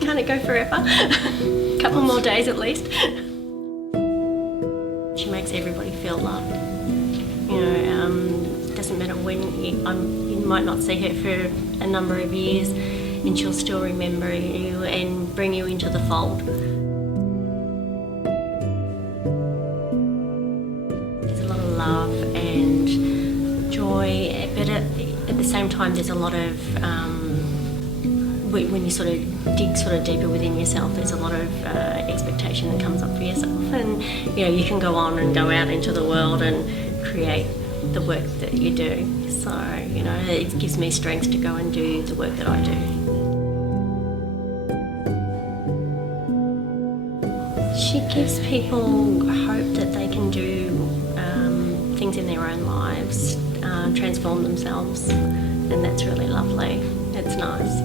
Can't it go forever? A couple more days at least. She makes everybody feel loved. You know, doesn't matter when you might not see her for a number of years, and she'll still remember you and bring you into the fold. There's a lot of love and joy, but at the same time there's a lot of, when you sort of dig sort of deeper within yourself, there's a lot of expectation that comes up for yourself, and you know, you can go on and go out into the world and create the work that you do. So, you know, it gives me strength to go and do the work that I do. She gives people hope that they can do things in their own lives, transform themselves, and that's really lovely. It's nice.